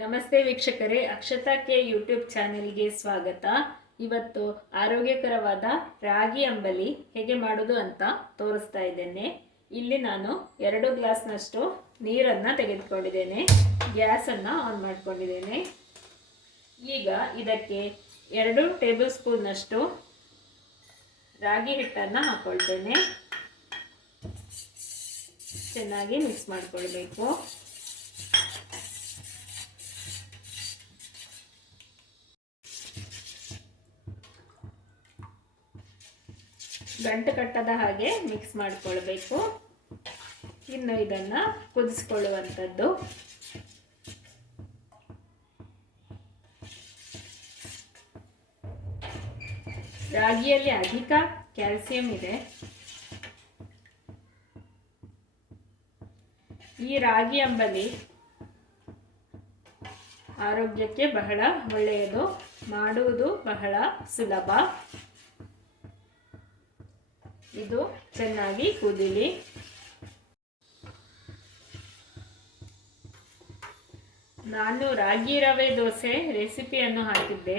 ನಮಸ್ತೆ ವೀಕ್ಷಕರೇ, ಅಕ್ಷತಾ ಕೆ ಯೂಟ್ಯೂಬ್ ಚಾನೆಲ್ಗೆ ಸ್ವಾಗತ. ಇವತ್ತು ಆರೋಗ್ಯಕರವಾದ ರಾಗಿ ಅಂಬಲಿ ಹೇಗೆ ಮಾಡೋದು ಅಂತ ತೋರಿಸ್ತಾ ಇದ್ದೇನೆ. ಇಲ್ಲಿ ನಾನು 2 ಗ್ಲಾಸ್ನಷ್ಟು ನೀರನ್ನು ತೆಗೆದುಕೊಂಡಿದ್ದೇನೆ. ಗ್ಯಾಸನ್ನು ಆನ್ ಮಾಡ್ಕೊಂಡಿದ್ದೇನೆ. ಈಗ ಇದಕ್ಕೆ 2 ಟೇಬಲ್ ಸ್ಪೂನ್ನಷ್ಟು ರಾಗಿ ಹಿಟ್ಟನ್ನು ಹಾಕ್ಕೊಳ್ತೇನೆ. ಚೆನ್ನಾಗಿ ಮಿಕ್ಸ್ ಮಾಡಿಕೊಳ್ಬೇಕು. ಗಂಟು ಕಟ್ಟದ ಹಾಗೆ ಮಿಕ್ಸ್ ಮಾಡಿಕೊಳ್ಬೇಕು. ಇನ್ನು ಇದನ್ನು ಕುದಿಸ್ಕೊಳ್ಳುವಂಥದ್ದು. ರಾಗಿಯಲ್ಲಿ ಅಧಿಕ ಕ್ಯಾಲ್ಸಿಯಂ ಇದೆ. ಈ ರಾಗಿ ಅಂಬಲಿ ಆರೋಗ್ಯಕ್ಕೆ ಬಹಳ ಒಳ್ಳೆಯದು. ಮಾಡುವುದು ಬಹಳ ಸುಲಭ. ಇದು ಚೆನ್ನಾಗಿ ಕುದಿಲಿ. ನಾನು ರಾಗಿ ರವೆ ದೋಸೆ ರೆಸಿಪಿಯನ್ನು ಹಾಕಿದ್ದೆ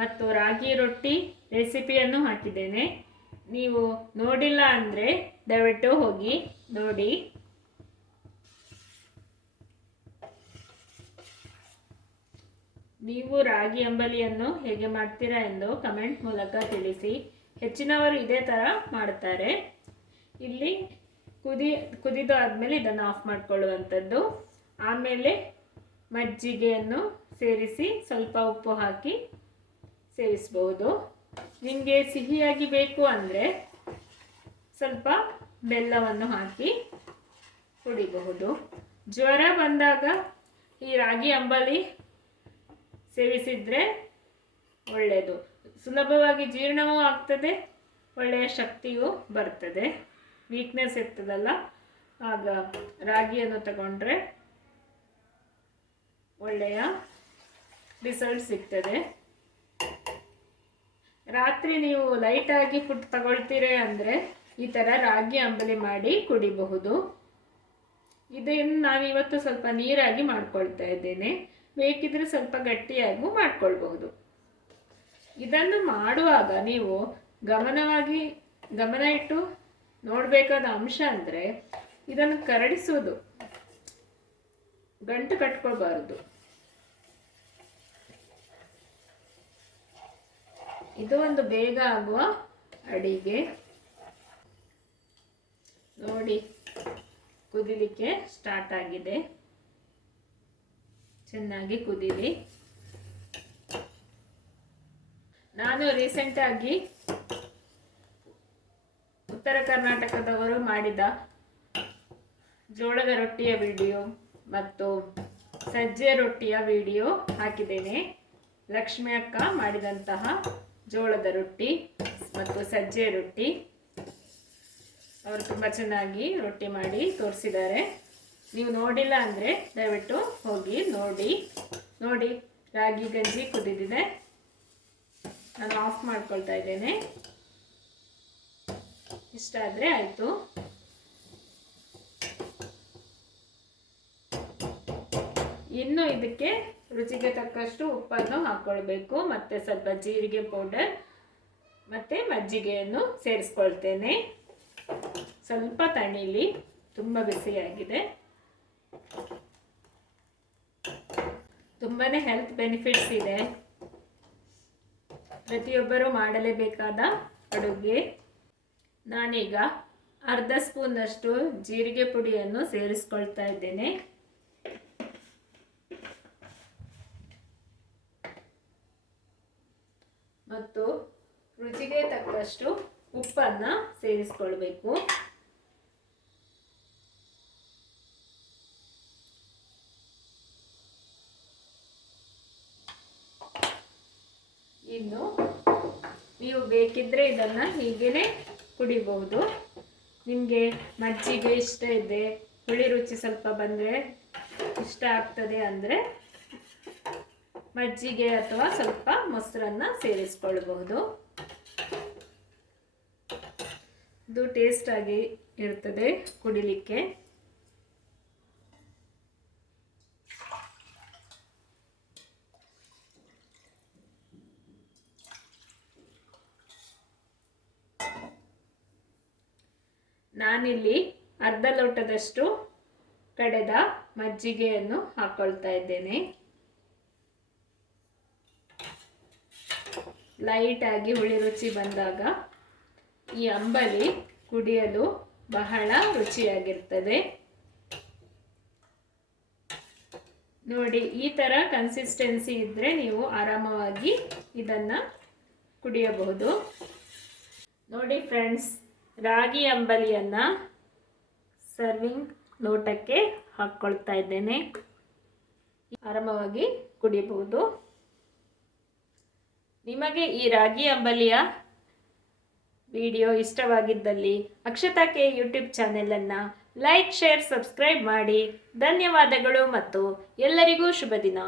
ಮತ್ತು ರಾಗಿ ರೊಟ್ಟಿ ರೆಸಿಪಿಯನ್ನು ಹಾಕಿದ್ದೇನೆ. ನೀವು ನೋಡಿಲ್ಲ ಅಂದರೆ ದಯವಿಟ್ಟು ಹೋಗಿ ನೋಡಿ. ನೀವು ರಾಗಿ ಅಂಬಲಿಯನ್ನು ಹೇಗೆ ಮಾಡ್ತೀರಾ ಎಂದು ಕಮೆಂಟ್ ಮೂಲಕ ತಿಳಿಸಿ. ಹೆಚ್ಚಿನವರು ಇದೇ ಥರ ಮಾಡ್ತಾರೆ. ಇಲ್ಲಿ ಕುದಿದು ಆದಮೇಲೆ ಇದನ್ನು ಆಫ್ ಮಾಡಿಕೊಳ್ಳುವಂಥದ್ದು. ಆಮೇಲೆ ಮಜ್ಜಿಗೆಯನ್ನು ಸೇರಿಸಿ ಸ್ವಲ್ಪ ಉಪ್ಪು ಹಾಕಿ ಸೇವಿಸಬಹುದು. ನಿಮಗೆ ಸಿಹಿಯಾಗಿ ಬೇಕು ಅಂದರೆ ಸ್ವಲ್ಪ ಬೆಲ್ಲವನ್ನು ಹಾಕಿ ಕುಡಿಬಹುದು. ಜ್ವರ ಬಂದಾಗ ಈ ರಾಗಿ ಅಂಬಲಿ ಸೇವಿಸಿದರೆ ಒಳ್ಳೆಯದು. ಸುಲಭವಾಗಿ ಜೀರ್ಣವೂ ಆಗ್ತದೆ, ಒಳ್ಳೆಯ ಶಕ್ತಿಯೂ ಬರ್ತದೆ. ವೀಕ್ನೆಸ್ ಇರ್ತದಲ್ಲ, ಆಗ ರಾಗಿಯನ್ನು ತಗೊಂಡ್ರೆ ಒಳ್ಳೆಯ ರಿಸಲ್ಟ್ ಸಿಗ್ತದೆ. ರಾತ್ರಿ ನೀವು ಲೈಟಾಗಿ ಫುಡ್ ತಗೊಳ್ತೀರಿ ಅಂದರೆ ಈ ಥರ ರಾಗಿ ಅಂಬಲಿ ಮಾಡಿ ಕುಡಿಬಹುದು. ಇದನ್ನು ನಾನಿವತ್ತು ಸ್ವಲ್ಪ ನೀರಾಗಿ ಮಾಡ್ಕೊಳ್ತಾ ಇದ್ದೇನೆ. ಬೇಕಿದ್ರೆ ಸ್ವಲ್ಪ ಗಟ್ಟಿಯಾಗೂ ಮಾಡ್ಕೊಳ್ಬಹುದು. ಇದನ್ನು ಮಾಡುವಾಗ ನೀವು ಗಮನ ಇಟ್ಟು ನೋಡಬೇಕಾದ ಅಂಶ ಅಂದರೆ ಇದನ್ನು ಕರಡಿಸೋದು, ಗಂಟು ಕಟ್ಕೊಳ್ಬಾರ್ದು. ಇದು ಒಂದು ಬೇಗ ಆಗುವ ಅಡಿಗೆ. ನೋಡಿ, ಕುದಿಲಿಕ್ಕೆ ಸ್ಟಾರ್ಟ್ ಆಗಿದೆ. ಚೆನ್ನಾಗಿ ಕುದೀಲಿ. ನಾನು ರೀಸೆಂಟಾಗಿ ಉತ್ತರ ಕರ್ನಾಟಕದವರು ಮಾಡಿದ ಜೋಳದ ರೊಟ್ಟಿಯ ವಿಡಿಯೋ ಮತ್ತು ಸಜ್ಜೆ ರೊಟ್ಟಿಯ ವಿಡಿಯೋ ಹಾಕಿದ್ದೇನೆ. ಲಕ್ಷ್ಮಿ ಅಕ್ಕ ಮಾಡಿದಂತಹ ಜೋಳದ ರೊಟ್ಟಿ ಮತ್ತು ಸಜ್ಜೆ ರೊಟ್ಟಿ. ಅವರು ತುಂಬ ಚೆನ್ನಾಗಿ ರೊಟ್ಟಿ ಮಾಡಿ ತೋರಿಸಿದ್ದಾರೆ. ನೀವು ನೋಡಿಲ್ಲ ಅಂದರೆ ದಯವಿಟ್ಟು ಹೋಗಿ ನೋಡಿ. ರಾಗಿ ಗಂಜಿ ಕುದಿದಿದೆ. ನಾನು ಆಫ್ ಮಾಡ್ಕೊಳ್ತಾ ಇದ್ದೇನೆ. ಇಷ್ಟ ಆದರೆ ಆಯಿತು. ಇನ್ನು ಇದಕ್ಕೆ ರುಚಿಗೆ ತಕ್ಕಷ್ಟು ಉಪ್ಪನ್ನು ಹಾಕ್ಕೊಳ್ಬೇಕು. ಮತ್ತು ಸ್ವಲ್ಪ ಜೀರಿಗೆ ಪೌಡರ್ ಮತ್ತು ಮಜ್ಜಿಗೆಯನ್ನು ಸೇರಿಸ್ಕೊಳ್ತೇನೆ. ಸ್ವಲ್ಪ ತಣಿಲಿ, ತುಂಬ ಬಿಸಿಯಾಗಿದೆ. ತುಂಬಾ ಹೆಲ್ತ್ ಬೆನಿಫಿಟ್ಸ್ ಇದೆ. ಪ್ರತಿಯೊಬ್ಬರೂ ಮಾಡಲೇಬೇಕಾದ ಅಡುಗೆ. ನಾನೀಗ ಅರ್ಧ ಸ್ಪೂನ್ನಷ್ಟು ಜೀರಿಗೆ ಪುಡಿಯನ್ನು ಸೇರಿಸ್ಕೊಳ್ತಾ ಇದ್ದೇನೆ. ಮತ್ತು ರುಚಿಗೆ ತಕ್ಕಷ್ಟು ಉಪ್ಪನ್ನು ಸೇರಿಸ್ಕೊಳ್ಬೇಕು. ಇನ್ನು ನೀವು ಬೇಕಿದ್ದರೆ ಇದನ್ನು ಹೀಗೇ ಕುಡಿಬಹುದು. ನಿಮಗೆ ಮಜ್ಜಿಗೆ ಇಷ್ಟ ಇದೆ, ಹುಳಿ ರುಚಿ ಸ್ವಲ್ಪ ಬಂದರೆ ಇಷ್ಟ ಆಗ್ತದೆ ಅಂದರೆ ಮಜ್ಜಿಗೆ ಅಥವಾ ಸ್ವಲ್ಪ ಮೊಸರನ್ನು ಸೇರಿಸ್ಕೊಳ್ಬಹುದು. ಇದು ಟೇಸ್ಟಾಗಿ ಇರ್ತದೆ ಕುಡಿಲಿಕ್ಕೆ. ನಾನಿಲ್ಲಿ ಅರ್ಧ ಲೋಟದಷ್ಟು ಕಡೆದ ಮಜ್ಜಿಗೆಯನ್ನು ಹಾಕ್ಕೊಳ್ತಾ ಇದ್ದೇನೆ. ಲೈಟಾಗಿ ಹುಳಿ ರುಚಿ ಬಂದಾಗ ಈ ಅಂಬಲಿ ಕುಡಿಯಲು ಬಹಳ ರುಚಿಯಾಗಿರ್ತದೆ. ನೋಡಿ, ಈ ಥರ ಕನ್ಸಿಸ್ಟೆನ್ಸಿ ಇದ್ದರೆ ನೀವು ಆರಾಮವಾಗಿ ಇದನ್ನು ಕುಡಿಯಬಹುದು. ನೋಡಿ ಫ್ರೆಂಡ್ಸ್, ರಾಗಿ ಅಂಬಲಿಯನ್ನು ಸರ್ವಿಂಗ್ ಲೋಟಕ್ಕೆ ಹಾಕ್ಕೊಳ್ತಾ ಇದ್ದೇನೆ. ಆರಾಮವಾಗಿ ಕುಡಿಯಬಹುದು. ನಿಮಗೆ ಈ ರಾಗಿ ಅಂಬಲಿಯ ವಿಡಿಯೋ ಇಷ್ಟವಾಗಿದ್ದಲ್ಲಿ ಅಕ್ಷತಾ ಕೆ ಯೂಟ್ಯೂಬ್ ಚಾನೆಲನ್ನು ಲೈಕ್, ಶೇರ್, ಸಬ್ಸ್ಕ್ರೈಬ್ ಮಾಡಿ. ಧನ್ಯವಾದಗಳು ಮತ್ತು ಎಲ್ಲರಿಗೂ ಶುಭ ದಿನ.